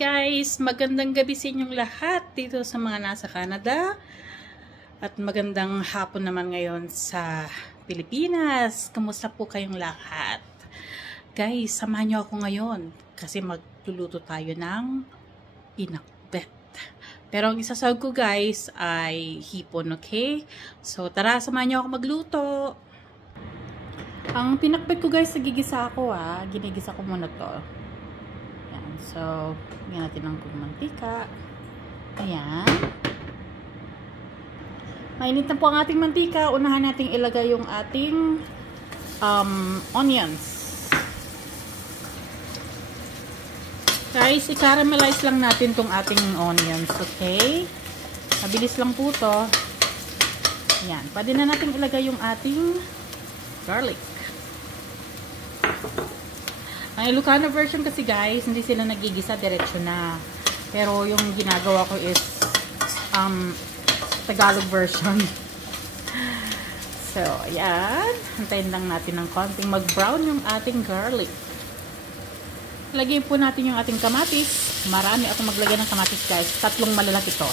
guys, magandang gabi sa inyong lahat dito sa mga nasa Canada at magandang hapon naman ngayon sa Pilipinas. Kamusta po kayong lahat? Guys, samahan niyo ako ngayon kasi magluluto tayo ng pinakbet. Pero ang isasawag ko guys ay hipon, okay? So tara, samahan niyo ako magluto. Ang pinakbet ko guys, nagigisa ako ginigisa ko muna to. So, lagyan natin ng mantika. Ayan. Mainit na po ang ating mantika. Unahan natin ilagay yung ating onions. Guys, i-caramelize lang natin tong ating onions. Okay? Mabilis lang po to. Ayan. Pwede na natin ilagay yung ating garlic. Ang Ilocano version kasi guys, hindi sila nagigisa, diretso na. Pero yung ginagawa ko is Tagalog version. So, ayan. Antayin lang natin ng konting mag-brown yung ating garlic. Lagyan po natin yung ating kamatis. Marami ako maglagay ng kamatis guys. 3 malalaki to.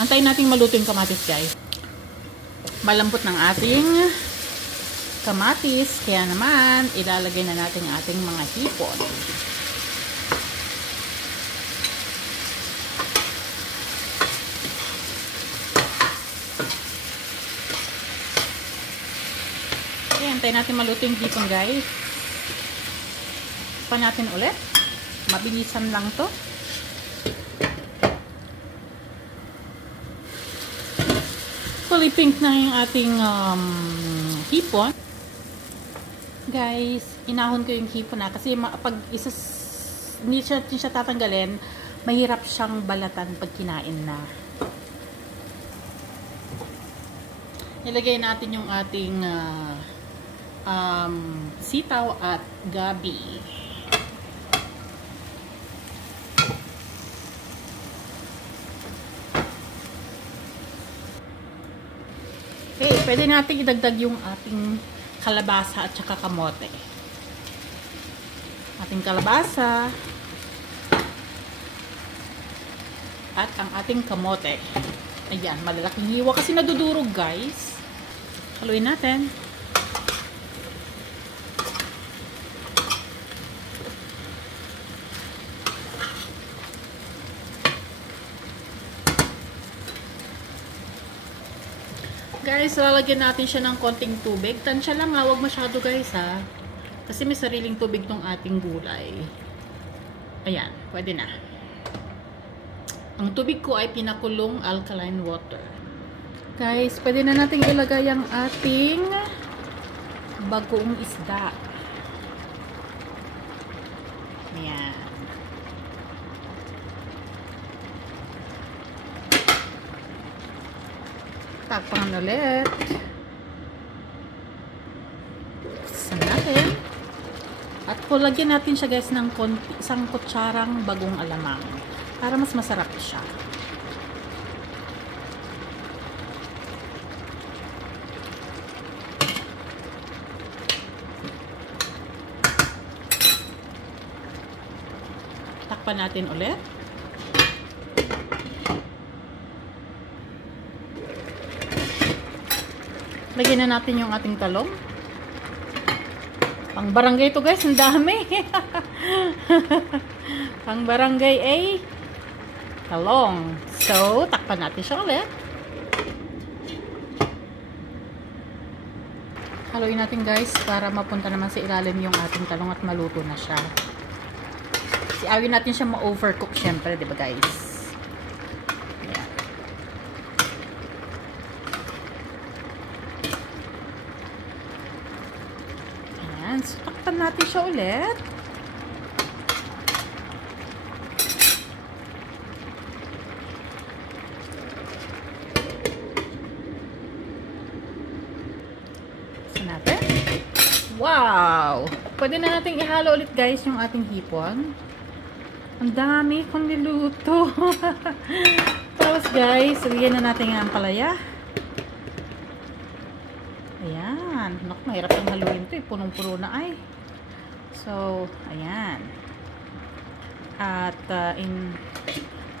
Antayin natin maluto yung kamatis guys. Malambot ng ating kamatis, kaya naman ilalagay na natin ang ating mga hipon. Okay, antayin natin maluto yung hipon guys. Pa natin ulit. Mabilisan lang to. Kulay pink na yung ating hipon. Guys, inahon ko yung hipon kasi pag hindi siya tatanggalin, mahirap siyang balatan pag kinain na. Nilagay natin yung ating sitaw at gabi. Okay, pwede natin idagdag yung ating kalabasa at saka kamote. Ating kalabasa at ang ating kamote. Ayan, malalaking hiwa kasi nadudurog guys. Haluin natin. Guys, lalagyan natin siya ng konting tubig. Tansya lang huwag masyado guys kasi may sariling tubig tong ating gulay. Ayan, pwede na. Ang tubig ko ay pinakulong alkaline water. Guys, pwede na natin ilagay ang ating bagoong isda. Ayan. Takpan ulit. Buksan natin. At lagyan natin siya guys ng isang kutsarang bagong alamang para mas masarap siya. Takpan natin ulit. Lagyan na natin yung ating talong. Pang barangay to guys, ang dami. Pang barangay ay talong. So, takpan natin siya ulit. Haluin natin guys para mapunta naman sa ilalim yung ating talong at maluto na siya. Siawin natin siya ma-overcook syempre, di ba guys? So, takpan natin siya ulit. Takpan natin. Wow! Pwede na natin ihalo ulit guys yung ating hipon. Ang dami kong niluto. Tapos guys, lagyan na natin ang palaya. Ayan. yan. Naku, mahirap ang haluin to eh. Punong-puno na ay. So, ayan. At,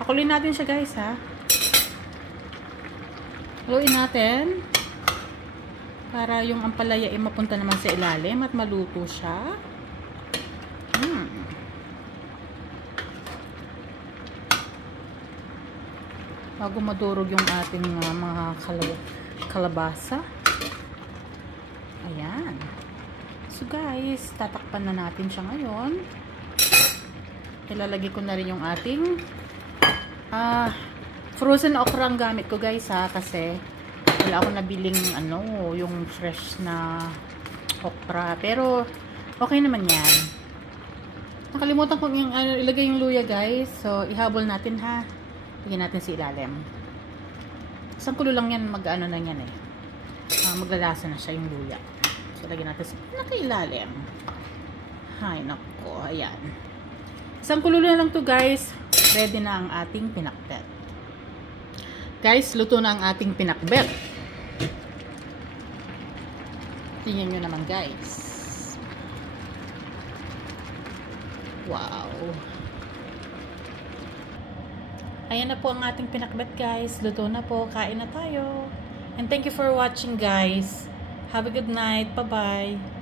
pakuloyin natin siya guys ha. Haluin natin. Para yung ampalaya ay mapunta naman sa ilalim at maluto siya. Bago madurog yung ating mga kalabasa. Ayan. So guys, tatakpan na natin siya ngayon. Ilalagay ko na rin yung ating frozen okra ang gamit ko guys ha, kasi wala akong nabiling yung fresh na okra. Pero okay naman yan. Nakalimutan ko yung ilagay yung luya guys. So ihabol natin ha. Lagyan natin sa ilalim. Isang kulo lang yan, mag-ano na yan eh. Maglalasa na siya yung luya. So, lagyan natin sa pinakailalim. Ay, nako. Ayan. Isang kulo na lang to guys. Ready na ang ating pinakbet. Guys, luto na ang ating pinakbet. Tingnan nyo naman guys. Wow. Ayan na po ang ating pinakbet guys. Luto na po. Kain na tayo. And thank you for watching guys. Have a good night. Bye-bye.